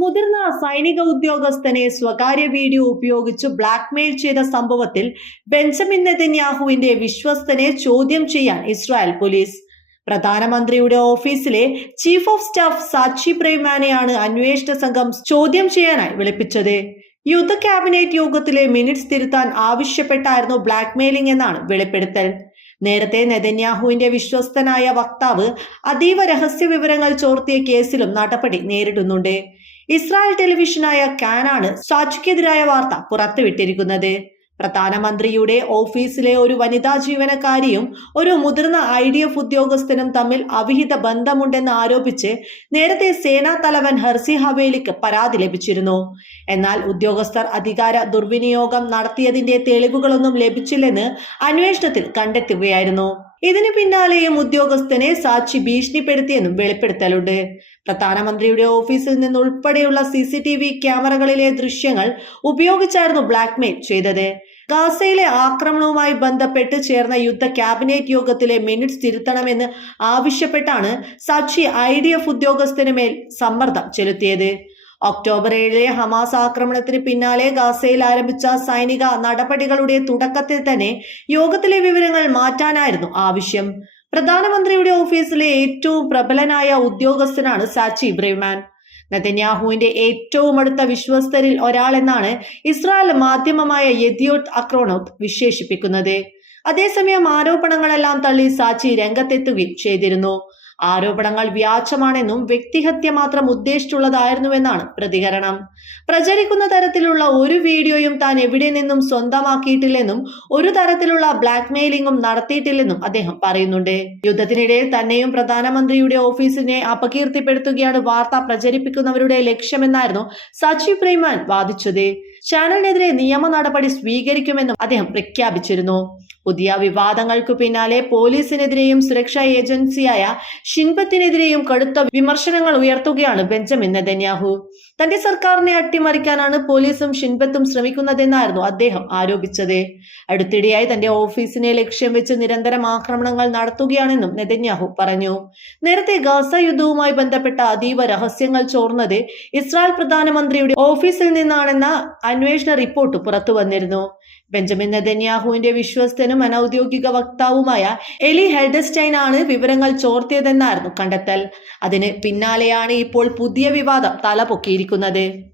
മുതിർന്ന സൈനിക ഉദ്യോഗസ്ഥനെ സ്വകാര്യ വീഡിയോ ഉപയോഗിച്ച് ബ്ലാക്ക്മെയിൽ ചെയ്ത സംഭവത്തിൽ ബെഞ്ചമിൻ നെതന്യാഹുവിന്റെ വിശ്വസ്തനെ ചോദ്യം ചെയ്യാൻ ഇസ്രായേൽ പോലീസ്. പ്രധാനമന്ത്രിയുടെ ഓഫീസിലെ ചീഫ് ഓഫ് സ്റ്റാഫ് സാക്ഷി പ്രേമാനെയാണ് അന്വേഷണ സംഘം ചോദ്യം ചെയ്യാനായി വിളിപ്പിച്ചത്. യുദ്ധ ക്യാബിനറ്റ് യോഗത്തിലെ മിനിറ്റ്സ് തിരുത്താൻ ആവശ്യപ്പെട്ടായിരുന്നു ബ്ലാക്ക്മെയിലിംഗ് എന്നാണ് വെളിപ്പെടുത്തൽ. നേരത്തെ നെതന്യാഹുവിന്റെ വിശ്വസ്തനായ വക്താവ് അതീവ രഹസ്യ വിവരങ്ങൾ ചോർത്തിയ കേസിലും നടപടി നേരിടുന്നുണ്ട്. ഇസ്രായേൽ ടെലിവിഷനായ കാനാണ് സാജുക്കെതിരായ വാർത്ത പുറത്തുവിട്ടിരിക്കുന്നത്. പ്രധാനമന്ത്രിയുടെ ഓഫീസിലെ ഒരു വനിതാ ജീവനക്കാരിയും ഒരു മുതിർന്ന ഐ ഡി എഫ് ഉദ്യോഗസ്ഥനും തമ്മിൽ അവിഹിത ബന്ധമുണ്ടെന്ന് ആരോപിച്ച് നേരത്തെ സേനാ തലവൻ ഹർസി ഹവേലിക്ക് പരാതി ലഭിച്ചിരുന്നു. എന്നാൽ ഉദ്യോഗസ്ഥർ അധികാര ദുർവിനിയോഗം നടത്തിയതിന്റെ തെളിവുകളൊന്നും ലഭിച്ചില്ലെന്ന് അന്വേഷണത്തിൽ കണ്ടെത്തുകയായിരുന്നു. ഇതിനു പിന്നാലെയും ഉദ്യോഗസ്ഥനെ സാക്ഷി ഭീഷണിപ്പെടുത്തിയെന്നും വെളിപ്പെടുത്തലുണ്ട്. പ്രധാനമന്ത്രിയുടെ ഓഫീസിൽ നിന്നുൾപ്പെടെയുള്ള സി സി ടി വി ക്യാമറകളിലെ ദൃശ്യങ്ങൾ ഉപയോഗിച്ചായിരുന്നു ബ്ലാക്ക്മെയിൽ ചെയ്തത്. ഗാസയിലെ ആക്രമണവുമായി ബന്ധപ്പെട്ട് ചേർന്ന യുദ്ധ ക്യാബിനറ്റ് യോഗത്തിലെ മിനിറ്റ്സ് തിരുത്തണമെന്ന് ആവശ്യപ്പെട്ടാണ് സാക്ഷി ഐ ഡി എഫ് ഉദ്യോഗസ്ഥന് മേൽ സമ്മർദ്ദം ചെലുത്തിയത്. ഒക്ടോബർ ഏഴിലെ ഹമാസ് ആക്രമണത്തിന് പിന്നാലെ ഗാസയിൽ ആരംഭിച്ച സൈനിക നടപടികളുടെ തുടക്കത്തിൽ തന്നെ യോഗത്തിലെ വിവരങ്ങൾ മാറ്റാനായിരുന്നു ആവശ്യം. പ്രധാനമന്ത്രിയുടെ ഓഫീസിലെ ഏറ്റവും പ്രബലനായ ഉദ്യോഗസ്ഥനാണ് സാച്ചി ഇബ്രഹിമാൻ നെതന്യാഹുവിന്റെ ഏറ്റവും അടുത്ത വിശ്വസ്തരിൽ ഒരാളെന്നാണ് ഇസ്രായേൽ മാധ്യമമായ യദിയോട്ട് അക്രോണോത്ത് വിശേഷിപ്പിക്കുന്നത്. അതേസമയം ആരോപണങ്ങളെല്ലാം തള്ളി സാച്ചി രംഗത്തെത്തുകയും ചെയ്തിരുന്നു. ആരോപണങ്ങൾ വ്യാജമാണെന്നും വ്യക്തിഹത്യ മാത്രം ഉദ്ദേശിച്ചുള്ളതായിരുന്നുവെന്നാണ് പ്രതികരണം. പ്രചരിക്കുന്ന തരത്തിലുള്ള ഒരു വീഡിയോയും താൻ എവിടെ നിന്നും സ്വന്തമാക്കിയിട്ടില്ലെന്നും ഒരു തരത്തിലുള്ള ബ്ലാക്ക് മെയിലിംഗും നടത്തിയിട്ടില്ലെന്നും അദ്ദേഹം പറയുന്നുണ്ട്. യുദ്ധത്തിനിടയിൽ തന്നെയും പ്രധാനമന്ത്രിയുടെ ഓഫീസിനെ അപകീർത്തിപ്പെടുത്തുകയാണ് വാർത്ത പ്രചരിപ്പിക്കുന്നവരുടെ ലക്ഷ്യമെന്നായിരുന്നു സച്ചി പ്രേമാൻ വാദിച്ചത്. ചാനലിനെതിരെ നിയമ നടപടി സ്വീകരിക്കുമെന്നും അദ്ദേഹം പ്രഖ്യാപിച്ചിരുന്നു. പുതിയ വിവാദങ്ങൾക്കു പിന്നാലെ പോലീസിനെതിരെയും സുരക്ഷാ ഏജൻസിയായ ഷിൻപത്തിനെതിരെയും കടുത്ത വിമർശനങ്ങൾ ഉയർത്തുകയാണ് ബെഞ്ചമിൻ നെതന്യാഹു. തന്റെ സർക്കാരിനെ അട്ടിമറിക്കാനാണ് പോലീസും ഷിൻപത്തും ശ്രമിക്കുന്നതെന്നായിരുന്നു അദ്ദേഹം ആരോപിച്ചത്. അടുത്തിടെയായി തന്റെ ഓഫീസിനെ ലക്ഷ്യം വെച്ച് നിരന്തരം ആക്രമണങ്ങൾ നടത്തുകയാണെന്നും നെതന്യാഹു പറഞ്ഞു. നേരത്തെ ഗാസ യുദ്ധവുമായി ബന്ധപ്പെട്ട അതീവ രഹസ്യങ്ങൾ ചോർന്നത് ഇസ്രായേൽ പ്രധാനമന്ത്രിയുടെ ഓഫീസിൽ നിന്നാണെന്ന അന്വേഷണ റിപ്പോർട്ട് പുറത്തു വന്നിരുന്നു ബെഞ്ചമിൻ നെതന്യാഹുവിന്റെ വിശ്വസ്തനും അനൌദ്യോഗിക വക്താവുമായ എലി ഹെൽഡസ്റ്റൈൻ ആണ് വിവരങ്ങൾ ചോർത്തിയതെന്നായിരുന്നു കണ്ടെത്തൽ. അതിന് പിന്നാലെയാണ് ഇപ്പോൾ പുതിയ വിവാദം തലപൊക്കിയിരിക്കുന്നത്.